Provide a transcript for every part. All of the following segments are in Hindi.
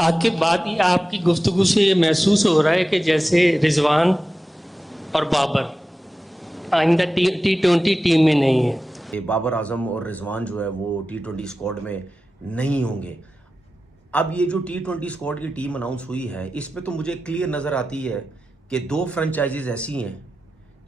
आगे बाद ये आपकी गुफ्तगू से ये महसूस हो रहा है कि जैसे रिजवान और बाबर आइंदा T20 टीम में नहीं है। बाबर आजम और रिजवान जो है वो T20 स्क्वाड में नहीं होंगे। अब ये जो T20 स्क्वाड की टीम अनाउंस हुई है, इसमें तो मुझे क्लियर नज़र आती है कि दो फ्रेंचाइजीज ऐसी हैं,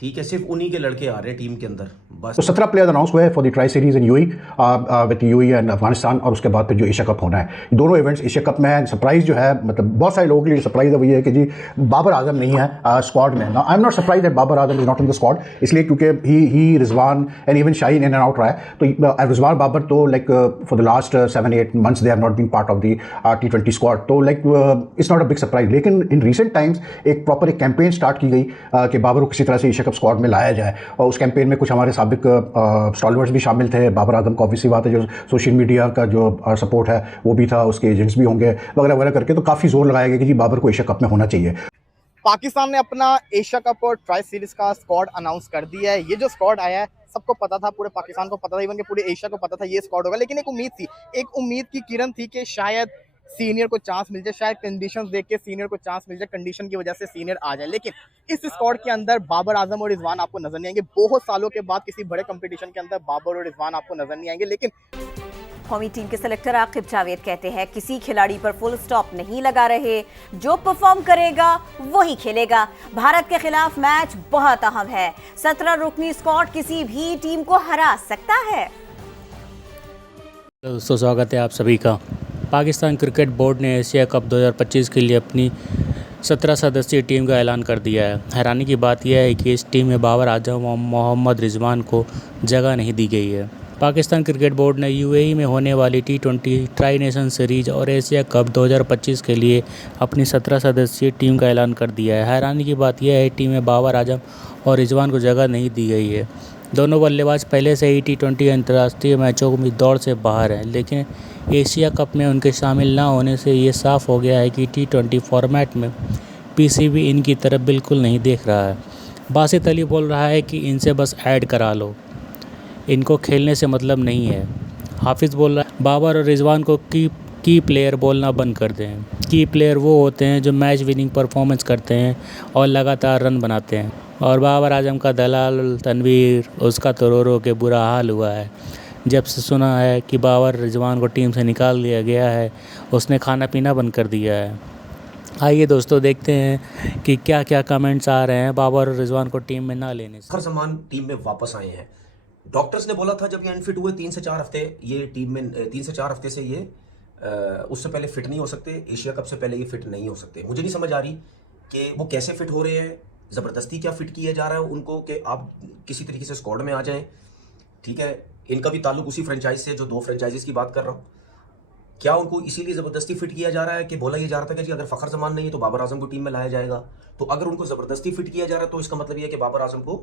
ठीक है, सिर्फ उन्हीं के लड़के आ रहे हैं टीम के अंदर बस। तो 17 प्लेयर अनाउंस हुए for the tri series in UAE with UAE and Afghanistan, और उसके बाद फिर जो एशिया कप होना है। दोनों इवेंट्स एशिया कप में है। सरप्राइज जो है, मतलब बहुत सारे लोगों के लिए सरप्राइज है कि जी बाबर आजम नहीं है स्क्वाड में। I am not surprise that Babar Azam is not in the squad, इसलिए क्योंकि he Rizwan and even Shaheen in and out रहा है। तो रिजवान बाबर तो like for the last 7-8 months they have not been part of the T20 squad, तो like it's not a big surprise. लेकिन इन रिसेंट टाइम्स एक प्रॉपर एक कैंपेन स्टार्ट की गई कि बाबर को किसी तरह से एशिया कप स्क्वाड में लाया जाए, और उस कैंपेन में कुछ हमारे साबिक स्टॉलवर्स भी शामिल थे। बाबर आजम को ऑब्वियसली बात है जो सोशल मीडिया का जो सपोर्ट है वो भी था, उसके एजेंट्स भी होंगे वगैरह वगैरह करके, तो काफ़ी जोर लगाया गया कि जी बाबर को एशिया कप में होना चाहिए। पाकिस्तान ने अपना एशिया कप और ट्राई सीरीज का स्क्वाड अनाउंस कर दिया है। ये जो स्क्वाड आया है सबको पता था, पूरे पाकिस्तान को पता था, इवन के पूरे एशिया को पता था ये स्क्वाड होगा। लेकिन एक उम्मीद थी, एक उम्मीद की किरण थी कि शायद सीनियर को चांस मिल जाए, शायद कंडीशंस देख के सीनियर को चांस मिल जाए, कंडीशन की वजह से सीनियर आ जाए। लेकिन इस स्क्वाड के अंदर बाबर आजम और रिजवान आपको नजर नहीं आएंगे। बहुत सालों के बाद किसी बड़े कंपटीशन के अंदर बाबर और रिजवान आपको नजर नहीं आएंगे। लेकिन कौमी टीम के सेलेक्टर आकिब जावेद कहते हैं किसी खिलाड़ी पर फुल स्टॉप नहीं लगा रहे, जो परफॉर्म करेगा वही खेलेगा। भारत के खिलाफ मैच बहुत अहम है, 17 रुकनी स्क्वाड किसी भी टीम को हरा सकता है। दोस्तों स्वागत है आप सभी का। पाकिस्तान क्रिकेट बोर्ड ने एशिया कप 2025 के लिए अपनी 17 सदस्यीय टीम का ऐलान कर दिया है। हैरानी की बात यह है कि इस टीम में बाबर आजम और मोहम्मद रिजवान को जगह नहीं दी गई है। पाकिस्तान क्रिकेट बोर्ड ने यूएई में होने वाली T20 ट्राई नेशन सीरीज और एशिया कप 2025 के लिए अपनी 17 सदस्यीय टीम का ऐलान कर दिया है। हैरानी की बात यह है टीम में बाबर आजम और रिजवान को जगह नहीं दी गई है। दोनों बल्लेबाज पहले से ही T20 अंतर्राष्ट्रीय मैचों में दौड़ से बाहर हैं, लेकिन एशिया कप में उनके शामिल ना होने से ये साफ़ हो गया है कि T20 फॉर्मेट में पीसीबी इनकी तरफ बिल्कुल नहीं देख रहा है। बासित अली बोल रहा है कि इनसे बस ऐड करा लो, इनको खेलने से मतलब नहीं है। हाफिज़ बोल रहा है बाबर और रिजवान को की प्लेयर बोलना बंद कर दें। की प्लेयर वो होते हैं जो मैच विनिंग परफॉर्मेंस करते हैं और लगातार रन बनाते हैं। और बाबर आजम का दलाल तनवीर, उसका तो रो के बुरा हाल हुआ है जब से सुना है कि बाबर रिजवान को टीम से निकाल दिया गया है। उसने खाना पीना बंद कर दिया है। आइए दोस्तों देखते हैं कि क्या क्या कमेंट्स आ रहे हैं बाबर और रिजवान को टीम में ना लेने से। फखर जमान टीम में वापस आए हैं। डॉक्टर्स ने बोला था जब ये अनफिट हुए 3 से 4 हफ्ते ये टीम में 3 से 4 हफ्ते से ये उससे पहले फिट नहीं हो सकते, एशिया कप से पहले ये फिट नहीं हो सकते। मुझे नहीं समझ आ रही कि वो कैसे फिट हो रहे हैं, ज़बरदस्ती क्या फिट किया जा रहा है उनको कि आप किसी तरीके से स्क्वाड में आ जाएं। ठीक है, इनका भी ताल्लुक उसी फ्रेंचाइज से जो 2 फ्रेंचाइजीज की बात कर रहा हूँ। क्या उनको इसीलिए ज़बरदस्ती फिट किया जा रहा है कि बोला ये जा रहा था कि जी अगर फ़खर जमान नहीं है तो बाबर आजम को टीम में लाया जाएगा। तो अगर उनको ज़बरदस्ती फिट किया जा रहा है तो इसका मतलब ये है कि बाबर आजम को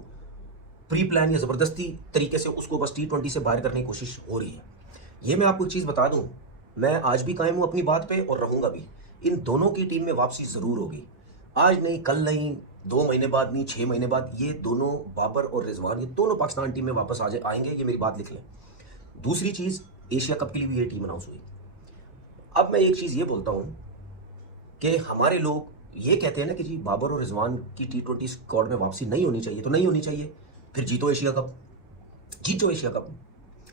प्री प्लान या ज़बरदस्ती तरीके से उसको बस T20 से बाहर करने की कोशिश हो रही है। ये मैं आपको एक चीज़ बता दूं, मैं आज भी कायम हूं अपनी बात पे और रहूंगा भी। इन दोनों की टीम में वापसी ज़रूर होगी, आज नहीं, कल नहीं, 2 महीने बाद नहीं, 6 महीने बाद। ये दोनों बाबर और रिजवान, ये दोनों पाकिस्तान टीम में वापस आएंगे, ये मेरी बात लिख लें। दूसरी चीज़, एशिया कप के लिए भी ये टीम अनाउंस हुई। अब मैं एक चीज़ ये बोलता हूँ कि हमारे लोग ये कहते हैं ना कि जी बाबर और रिजवान की T20 स्क्वाड में वापसी नहीं होनी चाहिए, तो नहीं होनी चाहिए, फिर जीतो एशिया कप, जीतो एशिया कप।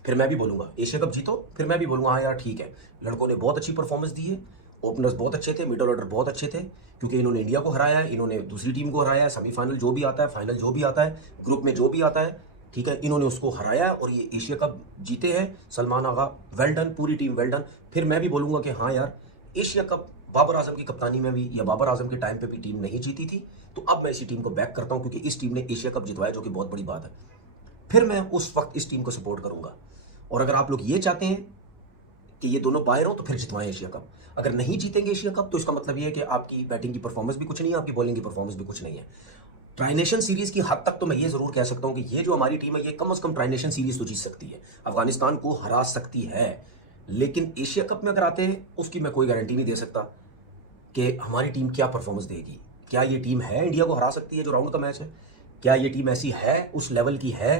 फिर मैं भी बोलूँगा एशिया कप जीतो, फिर मैं भी बोलूँगा हाँ यार ठीक है, लड़कों ने बहुत अच्छी परफॉर्मेंस दी है, ओपनर्स बहुत अच्छे थे, मिडल ऑर्डर बहुत अच्छे थे, क्योंकि इन्होंने इंडिया को हराया है, इन्होंने दूसरी टीम को हराया है, सेमीफाइनल जो भी आता है, फाइनल जो भी आता है, ग्रुप में जो भी आता है, ठीक है, इन्होंने उसको हराया और ये एशिया कप जीते हैं। सलमान आगा वेल डन, पूरी टीम वेल डन। फिर मैं भी बोलूँगा कि हाँ यार एशिया कप बाबर आजम की कप्तानी में भी या बाबर आजम के टाइम पे भी टीम नहीं जीती थी, तो अब मैं इसी टीम को बैक करता हूं क्योंकि इस टीम ने एशिया कप जितवाया, जो कि बहुत बड़ी बात है। फिर मैं उस वक्त इस टीम को सपोर्ट करूंगा। और अगर आप लोग ये चाहते हैं कि ये दोनों बाहर हो तो फिर जितवाएं एशिया कप। अगर नहीं जीतेंगे एशिया कप तो इसका मतलब ये है कि आपकी बैटिंग की परफॉर्मेंस भी कुछ नहीं है, आपकी बॉलिंग की परफॉर्मेंस भी कुछ नहीं है। ट्राइनेशन सीरीज की हद तक तो मैं ये जरूर कह सकता हूं कि ये जो हमारी टीम है ये कम से कम ट्राइनेशन सीरीज तो जीत सकती है, अफगानिस्तान को हरा सकती है। लेकिन एशिया कप में अगर आते हैं उसकी मैं कोई गारंटी नहीं दे सकता कि हमारी टीम क्या परफॉर्मेंस देगी। क्या ये टीम है इंडिया को हरा सकती है जो राउंड का मैच है? क्या ये टीम ऐसी है, उस लेवल की है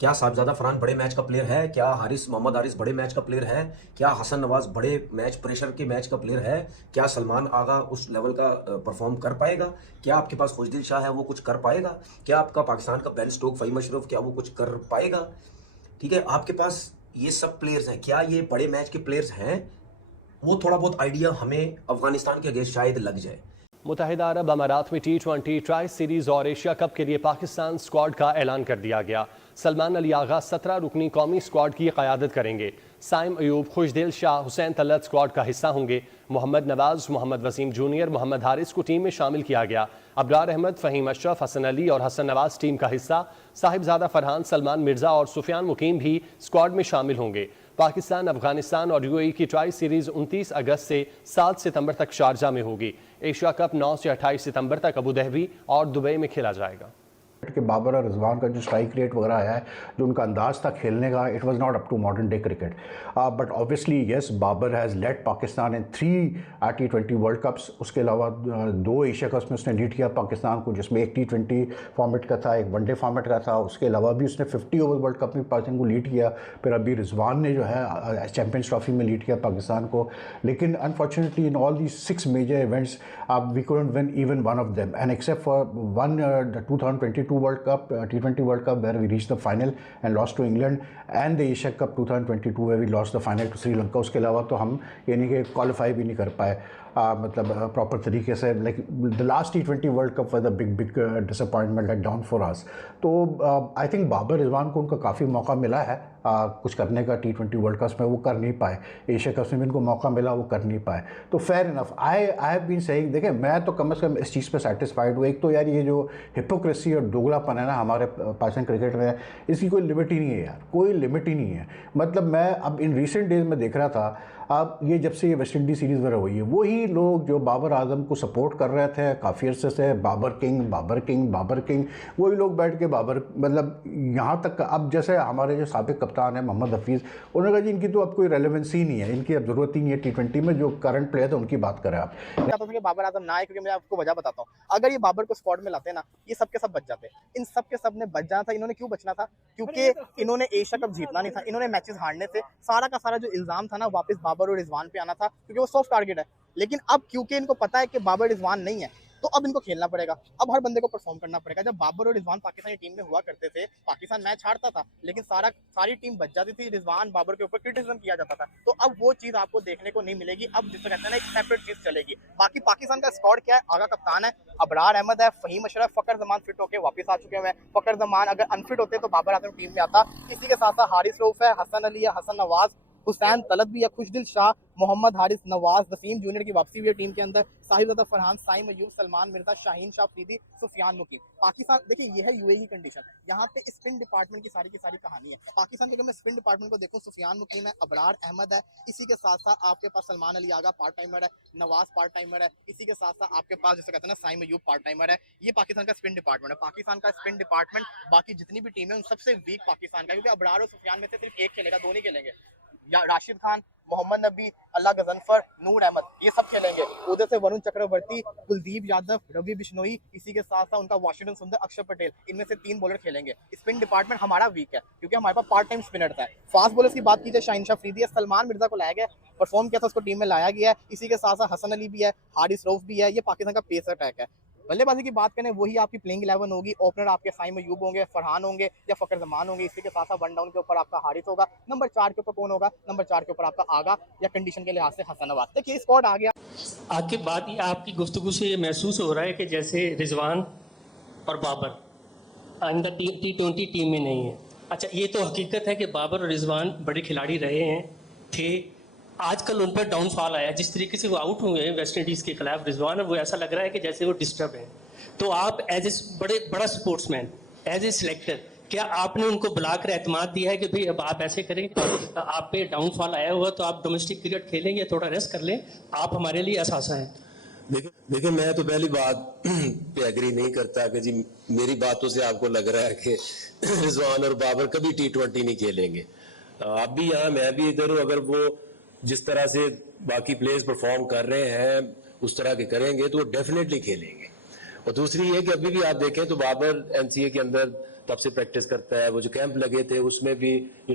क्या साहबजादा फरहान बड़े मैच का प्लेयर है? क्या मोहम्मद हारिस बड़े मैच का प्लेयर है? क्या हसन नवाज बड़े मैच प्रेशर के मैच का प्लेयर है? क्या सलमान आगा उस लेवल का परफॉर्म कर पाएगा? क्या आपके पास खुशदिल शाह है, वो कुछ कर पाएगा? क्या आपका पाकिस्तान का बेन स्टोक, फ़हीम अशरफ, क्या वो कुछ कर पाएगा? ठीक है, आपके पास ये सब प्लेयर्स हैं, क्या ये बड़े मैच के प्लेयर्स हैं? वो थोड़ा बहुत आइडिया हमें अफगानिस्तान के अगेंस्ट शायद लग जाए। मुत्तहिदा अरब अमारात में T20 ट्राई सीरीज़ और एशिया कप के लिए पाकिस्तान स्क्वाड का ऐलान कर दिया गया। सलमान अली आगा 17 रुकनी कौमी स्क्वाड की क़यादत करेंगे। साइम अयूब, खुशदिल शाह, हुसैन तलत स्क्वाड का हिस्सा होंगे। मोहम्मद नवाज, मोहम्मद वसीम जूनियर, मोहम्मद हारिस को टीम में शामिल किया गया। अबरार अहमद, फ़हीम अशरफ, हसन अली और हसन नवाज टीम का हिस्सा। साहिबजादा फरहान, सलमान मिर्ज़ा और सुफियान मुकीम भी स्क्वाड में शामिल होंगे। पाकिस्तान, अफगानिस्तान और UAE की ट्राई सीरीज़ 29 अगस्त से 7 सितंबर तक शारजा में होगी। एशिया कप 9 से 28 सितंबर तक अबू धाबी और दुबई में खेला जाएगा। कि बाबर और रिजवान का जो स्ट्राइक रेट वगैरह आया है, जो उनका अंदाज था खेलने का, it was not up to modern day cricket. But obviously yes, Babar has led Pakistan in 3 T20 world cups. उसके अलावा 2 एशिया कप्स में उसने लीड किया पाकिस्तान को, जिसमें एक T20 फॉर्मेट का था, एक वनडे फॉर्मेट का था। उसके अलावा भी उसने 50 ओवर वर्ल्ड कप में पाकिस्तान को लीड किया। फिर अभी रिजवान ने जो है चैम्पियंस ट्रॉफी में लीड किया पाकिस्तान को। लेकिन unfortunately in all these 6 major events we couldn't win even one of them, and except for one 2022 World Cup, T20 World Cup, where we reached the final and lost to England, and the Asia Cup 2022 where we lost the final to Sri Lanka. उसके अलावा तो हम यानी कि क्वालिफाई भी नहीं कर पाए मतलब प्रॉपर तरीके से। Like the last T20 world cup was a big disappointment, let down for us. तो आई थिंक बाबर रिजवान को उनका काफ़ी मौका मिला है कुछ करने का T20 वर्ल्ड कप में, वो कर नहीं पाए। एशिया कप में भी उनको मौका मिला, वो कर नहीं पाए। तो fair enough, I have been saying, देखिए मैं तो कम से कम इस चीज़ पे सेटिस्फाइड हूँ। एक तो यार ये जो हिपोक्रेसी और दोगलापन है ना हमारे पाकिस्तान क्रिकेट में, इसकी कोई लिमिट ही नहीं है यार, कोई लिमिट ही नहीं है। मतलब मैं अब इन रिसेंट डेज में देख रहा था, अब ये जब से ये वेस्ट इंडीज़ सीरीज़ वगैरह हुई है, वही लोग जो बाबर आजम को सपोर्ट कर रहे थे काफ़ी अर्से से, Babar king Babar king Babar king, वही लोग बैठ के बाबर, मतलब यहाँ तक अब जैसे हमारे जो साबिक कप्तान है मोहम्मद हफीज़, उन्होंने कहा जी इनकी तो अब कोई रेलेवेंसी ही नहीं है, इनकी अब ज़रूरत ही नहीं है T20 में, जो करंट प्लेयर है उनकी बात करें आप। कि बाबर आजम ना आए, क्योंकि मैं आपको वजह बताता हूँ, अगर ये बाबर को स्क्वाड में लाते ना, ये सब के सब बच जाते। इन सब के सब ने बच जाना था। इन्होंने क्यों बचना था? क्योंकि इन्होंने एशिया कप जीतना नहीं था, इन्होंने मैचेस हारने से सारा का सारा जो इल्जाम था ना वापस बाबर और रिजवान पे आना था, क्योंकि वो सॉफ्ट टारगेट है। लेकिन अब क्योंकि इनको पता है कि बाबर रिजवान नहीं है, तो अब इनको खेलना पड़ेगा, अब हर बंदे को परफॉर्म करना पड़ेगा। जब बाबर और रिजवान पाकिस्तान की टीम में हुआ करते थे, पाकिस्तान मैच हारता था, लेकिन सारी टीम बच जाती थी, रिजवान बाबर के ऊपर क्रिटिसिज्म किया जाता था। तो अब वो चीज आपको देखने को नहीं मिलेगी। अब जिससे कहते हैं ना एक सेपरेट चीज चलेगी। बाकी पाकिस्तान का स्क्वाड क्या है? आगा कप्तान है, अबरार अहमद है, फ़हीम अशरफ, फ़खर जमान फिट होकर वापस आ चुके हैं। फ़खर जमान अगर अनफिट होते तो बाबर आजम टीम में आता। इसी के साथ साथ हारिस रऊफ है, हसन अली है, हसन नवाज, हुसैन तलत भी है, खुशदिल शाह, मोहम्मद हारिस, नवाज, वसीम जूनियर की वापसी हुई है टीम के अंदर, साहिबजादा फरहान, साइम अयूब, सलमान मिर्जा, शाहीन शाह अफरीदी, सुफियान मुकीम। पाकिस्तान देखिए ये है UAE की कंडीशन। यहाँ पे स्पिन डिपार्टमेंट की सारी कहानी है। पाकिस्तान के अगर मैं स्पिन डिपार्टमेंट को देखूँ, सुफियान मुकीम है, अबरार अहमद है, इसी के साथ साथ आपके पास सलमान अली आगा पार्ट टाइमर है, नवाज पार्ट टाइमर है, इसी के साथ साथ आपके पास जैसे कहते हैं ना साइम अयूब पार्ट टाइमर है। ये पाकिस्तान का स्पिन डिपार्टमेंट है। पाकिस्तान का स्पिन डिपार्टमेंट बाकी जितनी भी टीम है उन सबसे वीक पाकिस्तान का, क्योंकि अबरार और सुफियान में से सिर्फ एक खेलेगा, दो नहीं खेलेंगे। या राशिद खान, मोहम्मद नबी, अल्लाह गजनफर, नूर अहमद, ये सब खेलेंगे। उधर से वरुण चक्रवर्ती, कुलदीप यादव, रवि बिश्नोई, इसी के साथ साथ उनका वाशिंगटन सुंदर, अक्षर पटेल, इनमें से 3 बॉलर खेलेंगे। स्पिन डिपार्टमेंट हमारा वीक है, क्योंकि हमारे पास पार्ट टाइम स्पिनर था। फास्ट बॉलर्स की बात कीजिए, शाहीन शाह अफरीदी है, सलमान मिर्जा को लाया गया, परफॉर्म किया था, उसको टीम में लाया गया है। इसी के साथ साथ हसन अली भी है, हारिस रऊफ भी है। ये पाकिस्तान का पेस अटैक है। बल्लेबाजी की बात करें, वही आपकी प्लेइंग 11 होगी। ओपनर आपके साइम अयूब होंगे, फरहान होंगे या फ़खर जमान होंगे। इसी के साथ साथ वन डाउन के ऊपर आपका हारिस होगा। नंबर 4 के ऊपर कौन होगा? नंबर 4 के ऊपर आपका आगा, या कंडीशन के लिहाज से हसन नवाज। देखिए स्क्वाड आ गया। आगे बात आपकी गुफ्तगू से ये महसूस हो रहा है कि जैसे रिजवान और बाबर आइंदा T20 टीम में नहीं है। अच्छा, ये तो हकीकत है कि बाबर और रिजवान बड़े खिलाड़ी रहे हैं, थे। आजकल उन पर डाउनफॉल आया। जिस तरीके से वो आउट हुए हैं वेस्ट इंडीज़ के खिलाफ रिजवान, वो ऐसा लग रहा है कि जैसे वो डिस्टर्ब हैं। तो आप एज ए बड़ा स्पोर्ट्समैन, एज ए सिलेक्टर, क्या आपने उनको बुलाकर एतमाद दिया है कि भाई अब आप ऐसे करें, आप पे डाउनफॉल आया हुआ तो आप डोमेस्टिक क्रिकेट खेलेंगे, थोड़ा रेस्ट कर लें, आप हमारे लिए असासा हैं? देखिए मैं तो पहली बात पे एग्री नहीं करता कि जी मेरी बातों से आपको लग रहा है कि रिजवान और बाबर कभी T20 नहीं खेलेंगे। आप भी यहाँ, मैं भी इधर हूँ। अगर वो जिस तरह से बाकी प्लेयर्स परफॉर्म कर रहे हैं उस तरह के करेंगे तो वो डेफिनेटली खेलेंगे। और दूसरी ये कि अभी भी आप देखें तो बाबर NCA के अंदर तब से प्रैक्टिस करता है। वो जो कैंप लगे थे उसमें भी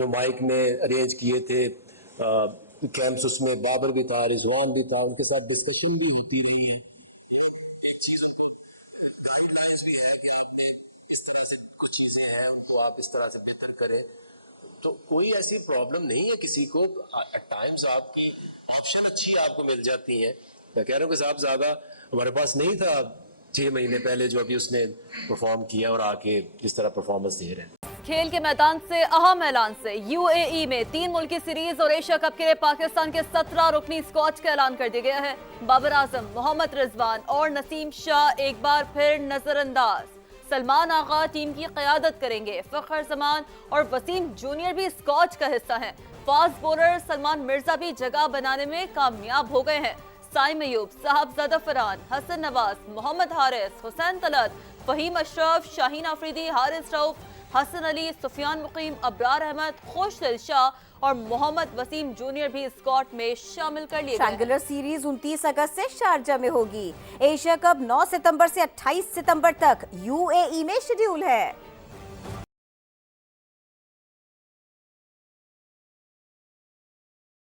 माइक ने अरेंज किए थे कैंप्स, उसमें बाबर भी था, रिजवान भी था, उनके साथ डिस्कशन भी होती रही है। एक चीज उनको गाइडलाइंस भी है कि आपने इस तरह से कुछ चीजें हैं उनको आप इस तरह से बेहतर करें, तो कोई ऐसी प्रॉब्लम नहीं है किसी को। एट टाइम्स आपकी ऑप्शन अच्छी आपको मिल जाती है। मैं कह रहा हूँ कि साहब ज्यादा हमारे पास नहीं था 6 महीने पहले जो अभी उसने परफॉर्म किया और आके इस तरह परफॉर्मेंस दे रहे हैं। खेल के मैदान से अहम ऐलान से यूएई में 3 मुल्की सीरीज और एशिया कप के लिए पाकिस्तान के 17 रुकनी स्क्वाड का ऐलान कर दिया गया है। बाबर आजम, मोहम्मद रिजवान और नसीम शाह एक बार फिर नजरअंदाज। सलमान आगा टीम की क़यादत करेंगे। फखर जमान और वसीम जूनियर भी स्क्वाड का हिस्सा हैं। फास्ट बॉलर सलमान मिर्जा भी जगह बनाने में कामयाब हो गए हैं। साइम अयूब, साहबजादा फरहान, हसन नवाज, मोहम्मद हारिस, हुसैन तलत, फहीम अशरफ, शाहीन आफरीदी, हारिस रऊफ, हसन अली, सुफियान मुकीम, अबरार अहमद, खुशदिल शाह और मोहम्मद वसीम जूनियर भी स्क्वाड में शामिल कर लिए गए। ट्रायंगुलर सीरीज 29 अगस्त से शारजा में होगी। एशिया कप 9 सितंबर से 28 सितंबर तक यूएई में शेड्यूल है।